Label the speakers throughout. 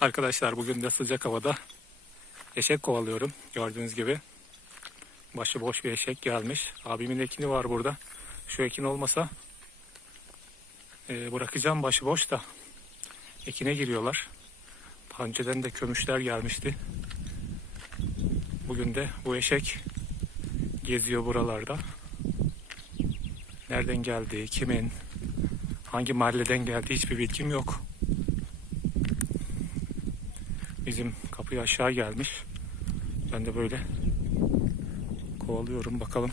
Speaker 1: Arkadaşlar bugün de sıcak havada eşek kovalıyorum. Gördüğünüz gibi. Başıboş bir eşek gelmiş. Abimin ekini var burada. Şu ekin olmasa e, bırakacağım başıboş da ekine giriyorlar. Daha önceden de kömüşler gelmişti. Bugün de bu eşek geziyor buralarda. Nereden geldi, kimin, hangi mahalleden geldi hiçbir bilgim yok. Bizim kapıya aşağı gelmiş. Ben de böyle kovalıyorum bakalım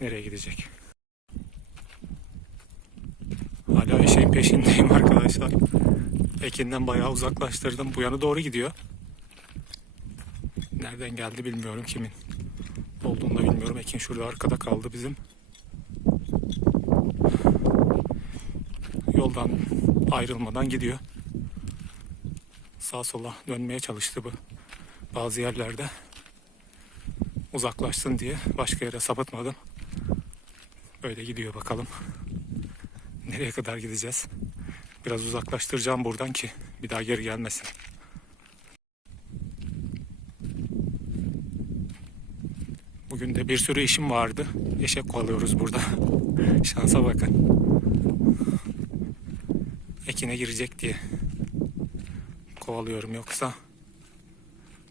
Speaker 1: nereye gidecek. Hala eşeğin peşindeyim arkadaşlar. Ekinden bayağı uzaklaştırdım. Bu yana doğru gidiyor. Nereden geldi bilmiyorum kimin. Olduğunu da bilmiyorum. Ekin şurada arkada kaldı bizim. Yoldan ayrılmadan gidiyor. Sağa sola dönmeye çalıştı bu. Bazı yerlerde uzaklaşsın diye başka yere sapıtmadım. Böyle gidiyor bakalım. Nereye kadar gideceğiz? Biraz uzaklaştıracağım buradan ki bir daha geri gelmesin. Bugün de bir sürü işim vardı. Eşek kovalıyoruz burada. Şansa bakın. Ekine girecek diye kovalıyorum yoksa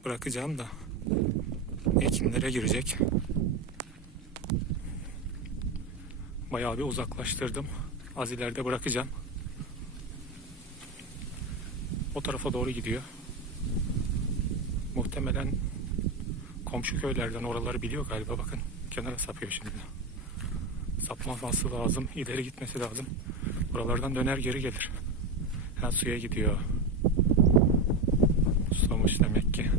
Speaker 1: bırakacağım da ekinlere girecek. Bayağı bir uzaklaştırdım. Az ileride bırakacağım. O tarafa doğru gidiyor. Muhtemelen komşu köylerden oraları biliyor galiba bakın. Kenara sapıyor şimdi. Sapmaması lazım. ileri gitmesi lazım. Buralardan döner geri gelir. Ha suya gidiyor. Susamış demek ki.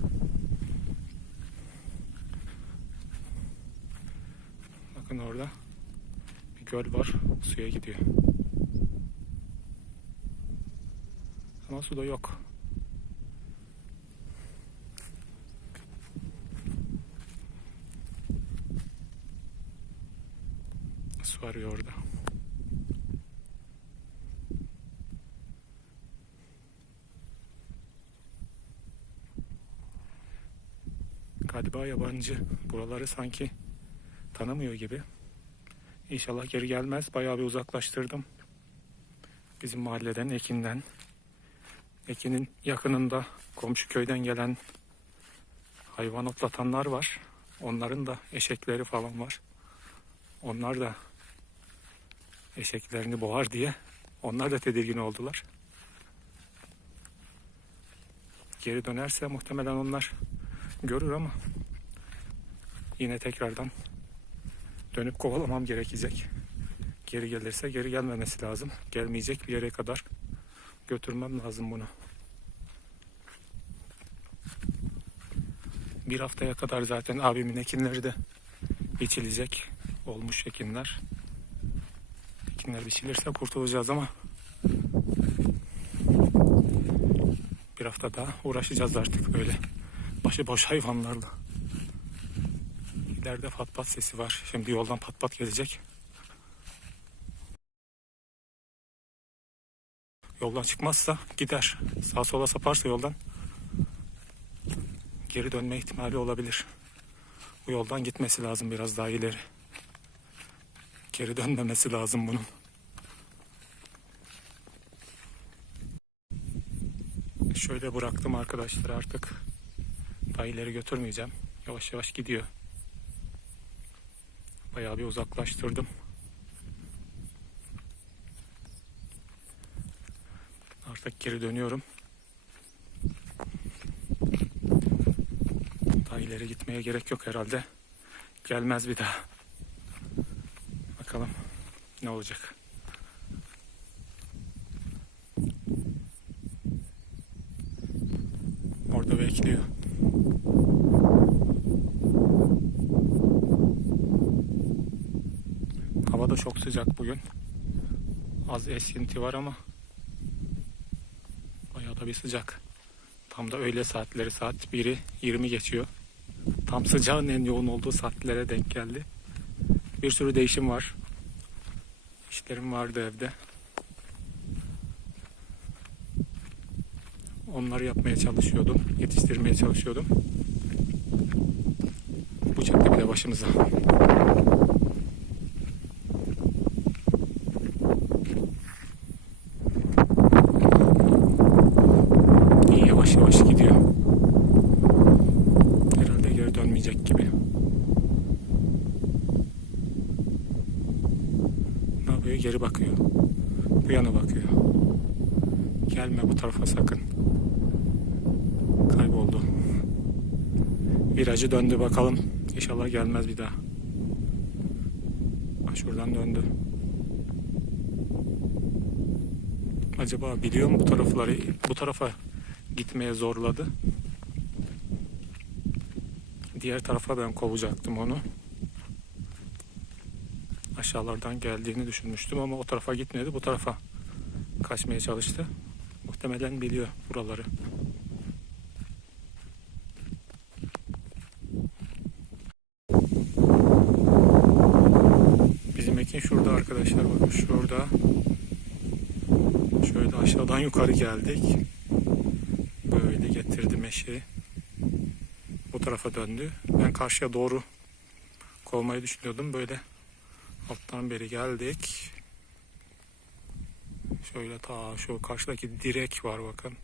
Speaker 1: Bakın orada bir göl var. Suya gidiyor. Ama su da yok. Su arıyor orada. Galiba yabancı. Buraları sanki tanımıyor gibi. İnşallah geri gelmez. Bayağı bir uzaklaştırdım. Bizim mahalleden, Ekin'den. Ekin'in yakınında komşu köyden gelen hayvan otlatanlar var. Onların da eşekleri falan var. Onlar da eşeklerini boğar diye onlar da tedirgin oldular. Geri dönerse muhtemelen onlar görür ama yine tekrardan dönüp kovalamam gerekecek. Geri gelirse geri gelmemesi lazım. Gelmeyecek bir yere kadar götürmem lazım bunu. Bir haftaya kadar zaten abimin ekinleri de biçilecek. Olmuş ekinler. Ekinler biçilirse kurtulacağız ama bir hafta daha uğraşacağız artık böyle başıboş hayvanlarla. İleride pat pat sesi var. Şimdi yoldan pat pat gelecek. Yoldan çıkmazsa gider. Sağa sola saparsa yoldan geri dönme ihtimali olabilir. Bu yoldan gitmesi lazım biraz daha ileri. Geri dönmemesi lazım bunun. Şöyle bıraktım arkadaşlar artık. Daha ileri götürmeyeceğim. Yavaş yavaş gidiyor. Bayağı bir uzaklaştırdım. Artık geri dönüyorum. Daha ileri gitmeye gerek yok herhalde. Gelmez bir daha. Bakalım ne olacak. Orada bekliyor. Çok sıcak bugün. Az esinti var ama bayağı da bir sıcak. Tam da öğle saatleri saat 1'i 20 geçiyor. Tam sıcağın en yoğun olduğu saatlere denk geldi. Bir sürü değişim var. İşlerim vardı evde. Onları yapmaya çalışıyordum. Yetiştirmeye çalışıyordum. Bu çaktı bir de başımıza. İyi yavaş yavaş gidiyor. Herhalde geri dönmeyecek gibi. Ne yapıyor? Geri bakıyor. Bu yana bakıyor. Gelme bu tarafa sakın. Kayboldu. Virajı döndü bakalım. İnşallah gelmez bir daha. Şuradan döndü. Acaba biliyor mu bu tarafları? Bu tarafa gitmeye zorladı. Diğer tarafa ben kovacaktım onu. Aşağılardan geldiğini düşünmüştüm ama o tarafa gitmedi. Bu tarafa kaçmaya çalıştı. Muhtemelen biliyor buraları. Bizim ekin şurada arkadaşlar. Bakın şurada. Şöyle aşağıdan yukarı geldik. Böyle getirdim eşeği. Bu tarafa döndü. Ben karşıya doğru kovmayı düşünüyordum. Böyle alttan beri geldik. Şöyle ta şu karşıdaki direk var bakın.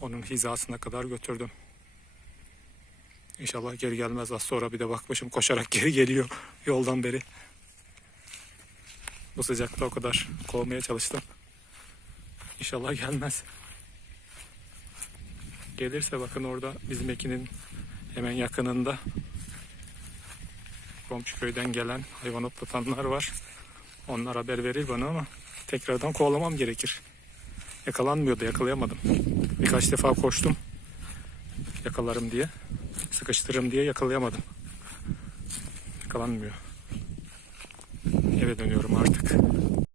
Speaker 1: Onun hizasına kadar götürdüm. İnşallah geri gelmez. Az sonra bir de bakmışım koşarak geri geliyor yoldan beri. Bu sıcakta o kadar kovmaya çalıştım. İnşallah gelmez. Gelirse bakın orada bizim ekinin hemen yakınında komşu köyden gelen hayvan otlatanlar var. Onlar haber verir bana ama tekrardan kovalamam gerekir. Yakalanmıyordu, yakalayamadım. Birkaç defa koştum. Yakalarım diye. Sıkıştırırım diye yakalayamadım. Yakalanmıyor. Eve dönüyorum artık.